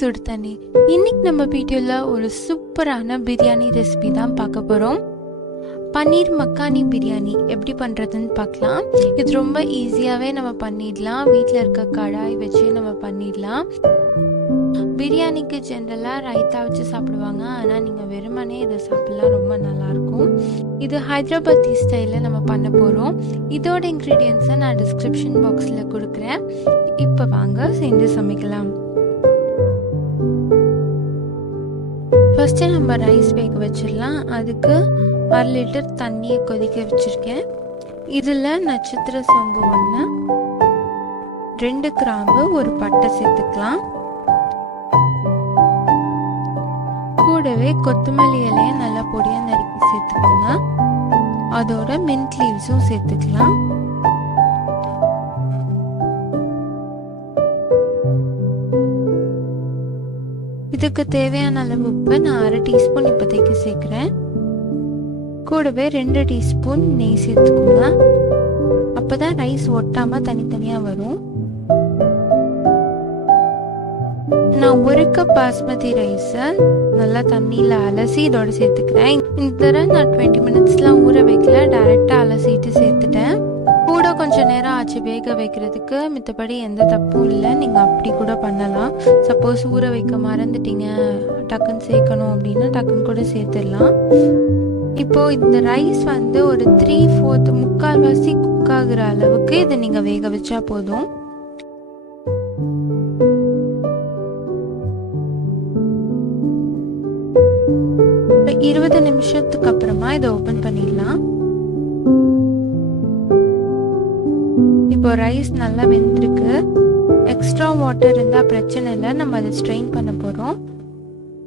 சுடு தண்ணி. இன்னைக்கு நம்ம வீடியோல ஒரு சூப்பரான பிரியாணி ரெசிபி தான் பார்க்க போறோம். பன்னீர் மக்கானி பிரியாணி எப்படி பண்ணுறதுன்னு பார்க்கலாம். இது ரொம்ப ஈஸியாகவே நம்ம பண்ணிடலாம். வீட்டில் இருக்க கடாய் வச்சு நம்ம பண்ணிடலாம். பிரியாணிக்கு ஜென்ரலாக ரைத்தா வச்சு சாப்பிடுவாங்க, ஆனால் நீங்கள் வெறுமனே இதை சாப்பிடலாம், ரொம்ப நல்லாயிருக்கும். இது ஹைதராபாத்தி ஸ்டைலில் நம்ம பண்ண போகிறோம். இதோட இன்க்ரீடியன்ஸை நான் டிஸ்கிரிப்ஷன் பாக்ஸில் கொடுக்குறேன். இப்போ வாங்க செஞ்சு சமைக்கலாம். ஃபஸ்ட்டு நம்ம ரைஸ் வேக வச்சிடலாம். அதுக்கு 1/2 லிட்டர் தண்ணியை கொதிக்க வச்சுருக்கேன். இதில் நட்சத்திர சொம்பு 1, 2 கிராம்பு, ஒரு பட்டை சேர்த்துக்கலாம். கூடவே கொத்தமல்லி இலையை நல்லா பொடியாக நறுக்கி சேர்த்துக்கோங்க. அதோட மின்ட் லீவ்ஸும் சேர்த்துக்கலாம். இதுக்கு தேவையான அளவு உப்பு நான் 1/2 டீஸ்பூன் இப்போதைக்கு சேர்க்குறேன். கூடவே 2 டீஸ்பூன் நெய் சேர்த்துக்கோங்க. அப்போ தான் ரைஸ் ஒட்டாமல் தனித்தனியாக வரும். நான் 1 கப் பாஸ்மதி ரைஸை நல்லா தண்ணியில் அலசி இதோட சேர்த்துக்கிறேன். இந்த தடவை நான் 20 மினிட்ஸ்லாம் ஊற வைக்கல, டைரெக்டாக அலசிட்டு சேர்த்துட்டேன். கூட கொஞ்சம் நேரம் ஆச்சு வேக வைக்கிறதுக்கு, மித்தபடி எந்த தப்பும் இல்லை. நீங்கள் அப்படி கூட பண்ணலாம். சப்போஸ் ஊற வைக்க மறந்துட்டீங்க, டக்குன்னு சேர்க்கணும் அப்படின்னா டக்குன்னு கூட சேர்த்துடலாம். இப்போது இந்த ரைஸ் ஒரு 3/4 முக்கால்வாசி குக் ஆகுற அளவுக்கு இதை நீங்கள் வேக வச்சா போதும். இப்போ 20 நிமிஷத்துக்கு அப்புறமா இதை ஓப்பன் பண்ணிடலாம். இப்போ ரைஸ் நல்லா வெந்திருக்கு. எக்ஸ்ட்ரா வாட்டர் இருந்தால் பிரச்சனை இல்லை, நம்ம அதை ஸ்ட்ரெயின் பண்ண போகிறோம்.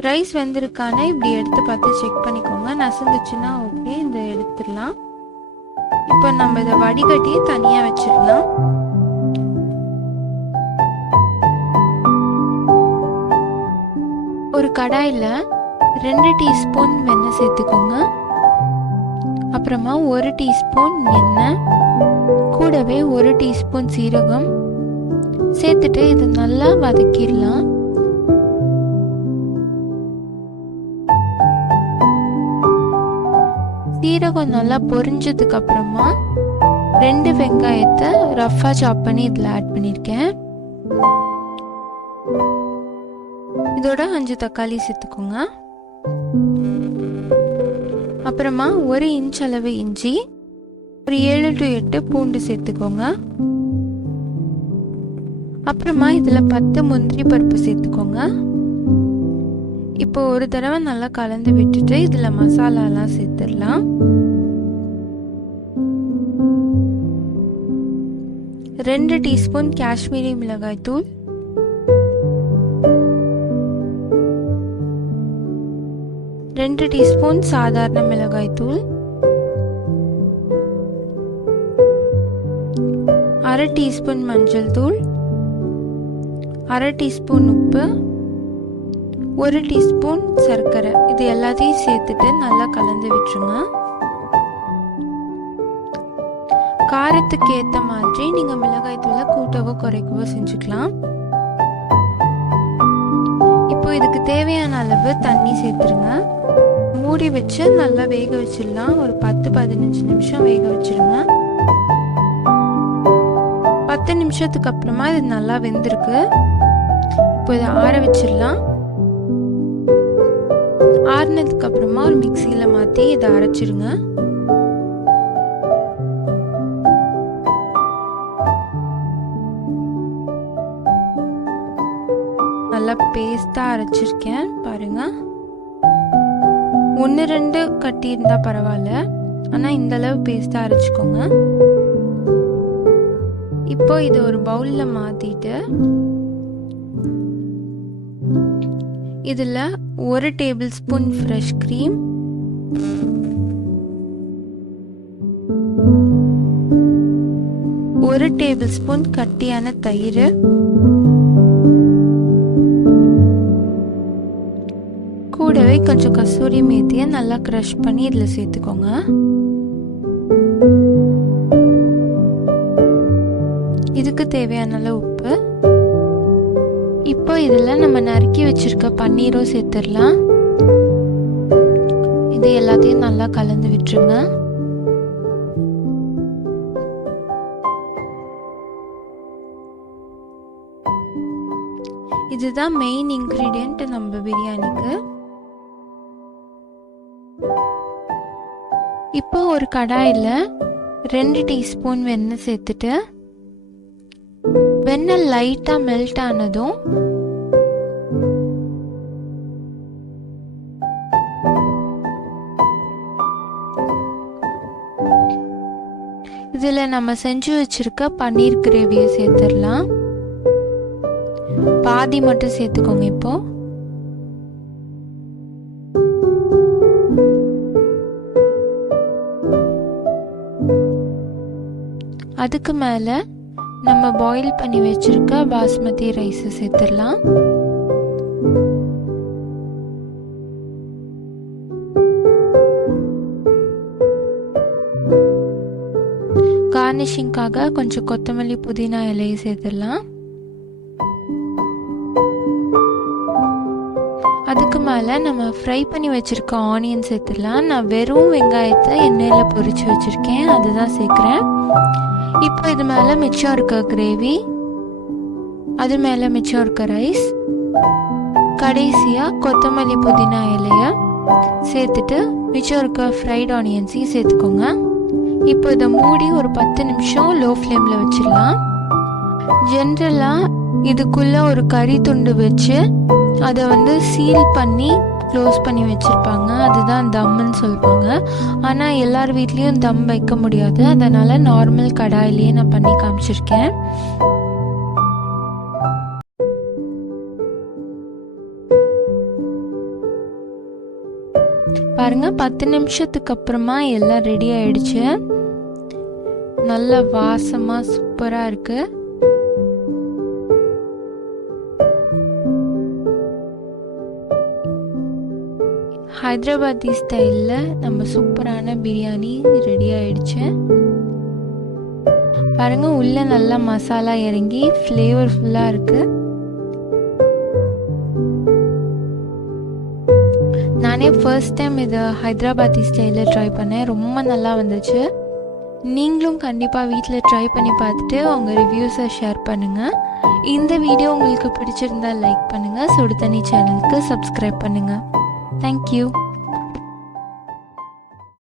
ரைஸ் வெந்திருக்கான இப்படி எடுத்து பார்த்து செக் பண்ணிக்கோங்க. நசுந்துச்சுன்னா ஓகே, இந்த எடுத்துடலாம். இப்போ நம்ம இதை வடிகட்டி தனியாக வச்சிடலாம். ஒரு கடாயில் 2 டீஸ்பூன் வெண்ணெய் சேர்த்துக்கோங்க. அப்புறமா 1 டீஸ்பூன் எண்ணெய், கூடவே 1 டீஸ்பூன் சீரகம் சேர்த்துட்டு இது நல்லா வதக்கிடலாம். சீரகம் நல்லா பொரிஞ்சதுக்கு அப்புறமா 2 வெங்காயத்தை ரஃபா சாப் பண்ணி இதில் ஆட் பண்ணியிருக்கேன். இதோட 5 தக்காளி சேர்த்துக்கோங்க. அப்புறமா 1 இன்ச் அளவு இஞ்சி, ஒரு 7 to 8 பூண்டு சேர்த்துக்கோங்க. அப்புறமா இதில் 10 முந்திரி பருப்பு சேர்த்துக்கோங்க. இப்போ ஒரு தடவை நல்லா கலந்து விட்டுட்டு இதில் மசாலாலாம் சேர்த்துடலாம். 2 டீஸ்பூன் காஷ்மீரி மிளகாய் தூள், 2 டீஸ்பூன் சாதாரண மிளகாய் தூள், 1/2 டீஸ்பூன் மஞ்சள் தூள், 1/2 டீஸ்பூன் உப்பு, 1 டீஸ்பூன் சர்க்கரை. இது எல்லாத்தையும் சேர்த்துட்டு நல்லா கலந்து விட்டுருங்க. காரத்துக்கு ஏற்ற மாதிரி நீங்கள் மிளகாய் தூளை கூட்டவோ குறைக்கவோ செஞ்சுக்கலாம். இப்போ இதுக்கு தேவையான அளவு தண்ணி சேர்த்துருங்க. மூடி வச்சு நல்லா வேக வச்சிடலாம். ஒரு 10-15 நிமிஷம் வேக வச்சிருங்க. 10 நிமிஷத்துக்கு அப்புறமா இது நல்லா வெந்திருக்கு. இப்போ இதை ஆற வச்சிடலாம். ஆறுனதுக்கு அப்புறமா ஒரு மிக்சியில் மாற்றி இதை அரைச்சிருங்க. நல்லா பேஸ்ட்டாக அரைச்சிருக்கேன் பாருங்க. 1-2 கட்டி இருந்தால் பரவாயில்ல, ஆனால் இந்த அளவு பேஸ்ட்டாக அரைச்சிக்கோங்க. இப்போ இது ஒரு பவுலில் மாற்றிட்டு இதில் 1 tablespoon fresh cream, 1 tablespoon கட்டியான தயிர், கூடவே கொஞ்சம் கசூரி மேத்தியை நல்லா க்ரஷ் பண்ணி இதில் சேர்த்துக்கோங்க. இதுக்கு தேவையான அளவு உப்பு. இப்போ இப்போ இதில் நம்ம நறுக்கி வச்சுருக்க பன்னீரும் சேர்த்துடலாம். இது எல்லாத்தையும் நல்லா கலந்து விட்டுருங்க. இதுதான் மெயின் இன்க்ரீடியன்ட் நம்ம பிரியாணிக்கு. இப்போ ஒரு கடாயில் 2 டீஸ்பூன் வெண்ணெய் சேர்த்துட்டு வெண்ணெய் லைட்டாக மெல்ட் ஆனதும் இதில் நம்ம செஞ்சு வச்சிருக்க பன்னீர் கிரேவியை சேர்த்துடலாம். பாதி மட்டும் சேர்த்துக்கோங்க. இப்போ அதுக்கு மேலே நம்ம பாயில் பண்ணி வச்சிருக்க பாஸ்மதி ரைஸை சேர்த்துடலாம். கார்னிஷிங்காக கொஞ்சம் கொத்தமல்லி புதினா இலையை சேர்த்துடலாம். அதுக்கு மேலே நம்ம ஃப்ரை பண்ணி வச்சுருக்க ஆனியன் சேர்த்துடலாம். நான் வெறும் வெங்காயத்தை எண்ணெயில் பொரித்து வச்சுருக்கேன், அதுதான் சேர்க்குறேன். இப்போ இது மேலே மிச்சம் இருக்க கிரேவி, அது மேலே மிச்சம் இருக்க ரைஸ், கடைசியாக கொத்தமல்லி புதினா இலையை சேர்த்துட்டு மிச்சம் இருக்க ஃப்ரைட் ஆனியன்ஸையும் சேர்த்துக்கோங்க. இப்போ இதை மூடி ஒரு 10 நிமிஷம் லோ ஃப்ளேமில் வச்சிடலாம். ஜென்ரலாக இதுக்குள்ளே ஒரு கறி துண்டு வச்சு அதை சீல் பண்ணி க்ளோஸ் பண்ணி வச்சுருப்பாங்க, அதுதான் தம்முன்னு சொல்லுவாங்க. ஆனால் எல்லார் வீட்லேயும் தம் வைக்க முடியாது, அதனால் நார்மல் கடாயிலேயே நான் பண்ணி காமிச்சிருக்கேன். பாருங்க, 10 நிமிஷத்துக்கு அப்புறமா எல்லாம் ரெடி ஆயிடுச்சு. நல்ல வாசமாக சூப்பராக இருக்கு. ஹைதராபாதி ஸ்டைலில் நம்ம சூப்பரான பிரியாணி ரெடி ஆயிடுச்சு. பாருங்க, உள்ள நல்லா மசாலா இறங்கி ஃப்ளேவர்ஃபுல்லாக இருக்கு. நானே ஃபர்ஸ்ட் டைம் இதை ஹைதராபாதி ஸ்டைலில் ட்ரை பண்ணேன், ரொம்ப நல்லா வந்துச்சு. நீங்களும் கண்டிப்பாக வீட்டில் ட்ரை பண்ணி பார்த்துட்டு உங்கள் ரிவ்யூஸை ஷேர் பண்ணுங்கள். இந்த வீடியோ உங்களுக்கு பிடிச்சிருந்தால் லைக் பண்ணுங்கள், சுடு தண்ணி சேனலுக்கு சப்ஸ்கிரைப் பண்ணுங்கள். Thank you.